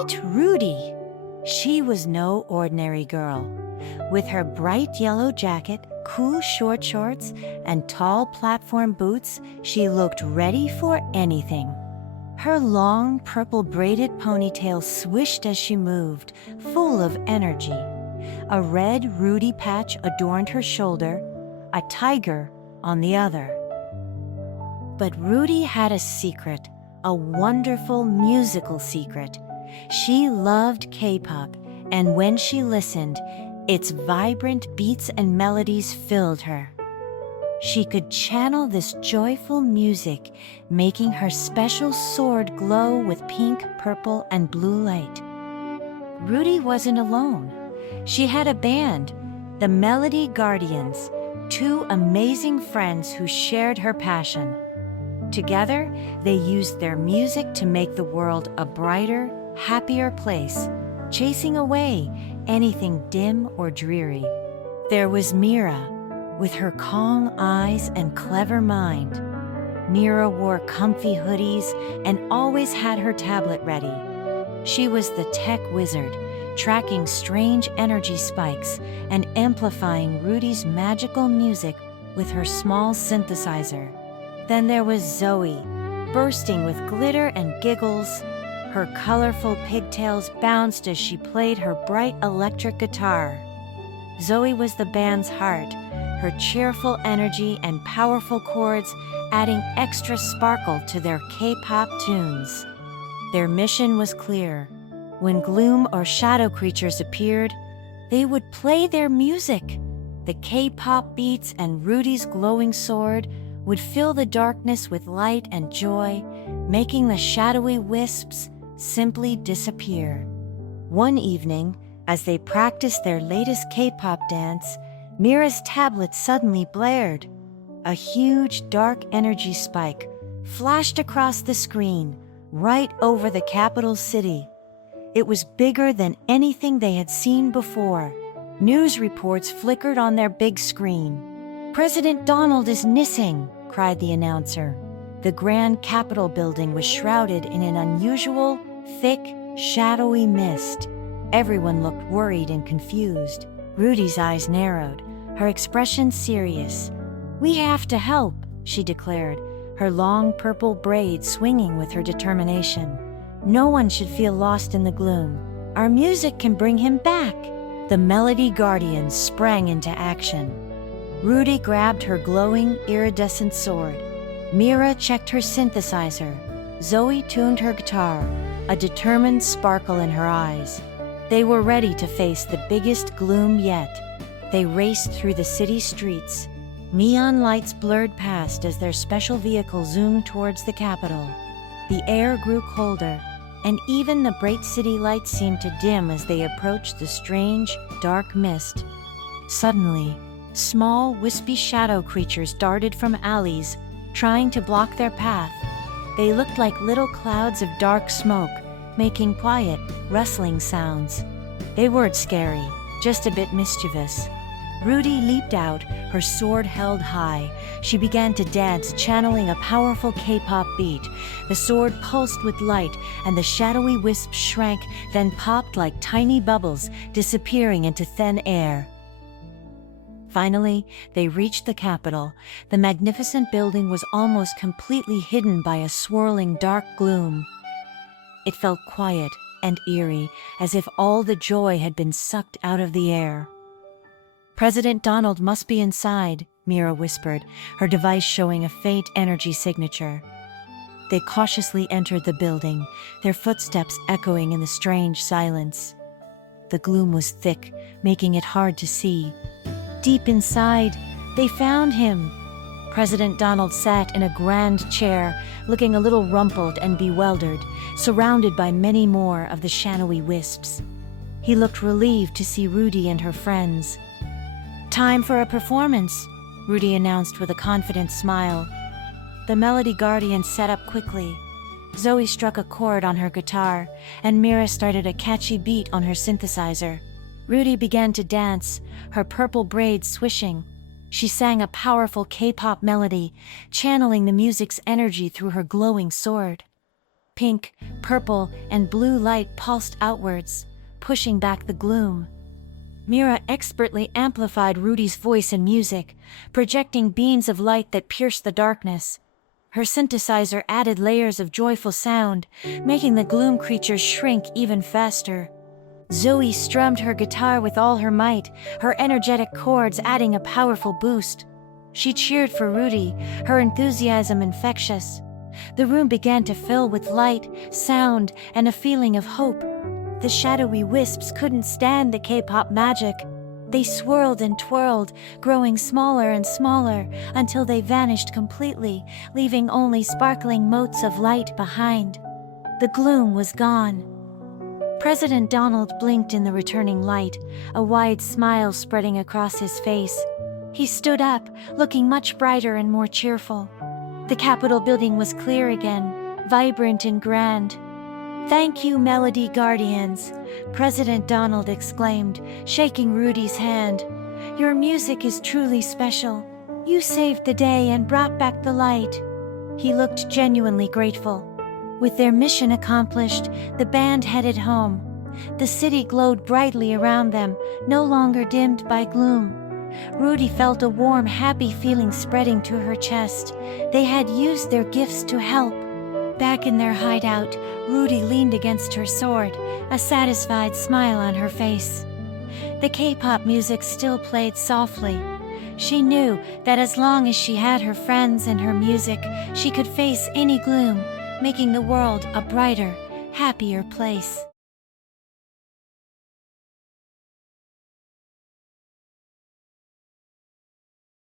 Meet Rudy. She was no ordinary girl. With her bright yellow jacket, cool short shorts, and tall platform boots, she looked ready for anything. Her long, purple braided ponytail swished as she moved, full of energy. A red Rudy patch adorned her shoulder, a tiger on the other. But Rudy had a secret, a wonderful musical secret. She loved K-pop, and when she listened, its vibrant beats and melodies filled her. She could channel this joyful music, making her special sword glow with pink, purple, and blue light. Rudy wasn't alone. She had a band, the Melody Guardians, two amazing friends who shared her passion. Together, they used their music to make the world a brighter, happier place, chasing away anything dim or dreary. There was Mira, with her calm eyes and clever mind. Mira wore comfy hoodies and always had her tablet ready. She was the tech wizard, tracking strange energy spikes and amplifying Rudy's magical music with her small synthesizer. Then there was Zoe, bursting with glitter and giggles. Her colorful pigtails bounced as she played her bright electric guitar. Zoe was the band's heart, her cheerful energy and powerful chords adding extra sparkle to their K-pop tunes. Their mission was clear. When gloom or shadow creatures appeared, they would play their music. The K-pop beats and Rudy's glowing sword would fill the darkness with light and joy, making the shadowy wisps simply disappear. One evening, as they practiced their latest K-pop dance, Mira's tablet suddenly blared. A huge dark energy spike flashed across the screen, right over the capital city. It was bigger than anything they had seen before. News reports flickered on their big screen. "President Donald is missing," cried the announcer. The Grand Capitol building was shrouded in an unusual, thick, shadowy mist. Everyone looked worried and confused. Rudy's eyes narrowed, her expression serious. "We have to help," she declared, her long purple braids swinging with her determination. "No one should feel lost in the gloom. Our music can bring him back." The Melody Guardians sprang into action. Rudy grabbed her glowing, iridescent sword. Mira checked her synthesizer. Zoe tuned her guitar, a determined sparkle in her eyes. They were ready to face the biggest gloom yet. They raced through the city streets. Neon lights blurred past as their special vehicle zoomed towards the Capitol. The air grew colder, and even the bright city lights seemed to dim as they approached the strange, dark mist. Suddenly, small, wispy shadow creatures darted from alleys, trying to block their path. They looked like little clouds of dark smoke, making quiet, rustling sounds. They weren't scary, just a bit mischievous. Rudy leaped out, her sword held high. She began to dance, channeling a powerful K-pop beat. The sword pulsed with light, and the shadowy wisps shrank, then popped like tiny bubbles, disappearing into thin air. Finally, they reached the Capitol. The magnificent building was almost completely hidden by a swirling dark gloom. It felt quiet and eerie, as if all the joy had been sucked out of the air. "President Donald must be inside," Mira whispered, her device showing a faint energy signature. They cautiously entered the building, their footsteps echoing in the strange silence. The gloom was thick, making it hard to see. Deep inside, they found him. President Donald sat in a grand chair, looking a little rumpled and bewildered, surrounded by many more of the shadowy wisps. He looked relieved to see Rudy and her friends. "Time for a performance," Rudy announced with a confident smile. The Melody Guardians sat up quickly. Zoe struck a chord on her guitar, and Mira started a catchy beat on her synthesizer. Rudy began to dance, her purple braids swishing. She sang a powerful K-pop melody, channeling the music's energy through her glowing sword. Pink, purple, and blue light pulsed outwards, pushing back the gloom. Mira expertly amplified Rudy's voice and music, projecting beams of light that pierced the darkness. Her synthesizer added layers of joyful sound, making the gloom creatures shrink even faster. Zoe strummed her guitar with all her might, her energetic chords adding a powerful boost. She cheered for Rudy, her enthusiasm infectious. The room began to fill with light, sound, and a feeling of hope. The shadowy wisps couldn't stand the K-pop magic. They swirled and twirled, growing smaller and smaller, until they vanished completely, leaving only sparkling motes of light behind. The gloom was gone. President Donald blinked in the returning light, a wide smile spreading across his face. He stood up, looking much brighter and more cheerful. The Capitol building was clear again, vibrant and grand. "Thank you, Melody Guardians," President Donald exclaimed, shaking Rudy's hand. "Your music is truly special. You saved the day and brought back the light." He looked genuinely grateful. With their mission accomplished, the band headed home. The city glowed brightly around them, no longer dimmed by gloom. Rudy felt a warm, happy feeling spreading to her chest. They had used their gifts to help. Back in their hideout, Rudy leaned against her sword, a satisfied smile on her face. The K-pop music still played softly. She knew that as long as she had her friends and her music, she could face any gloom, making the world a brighter, happier place.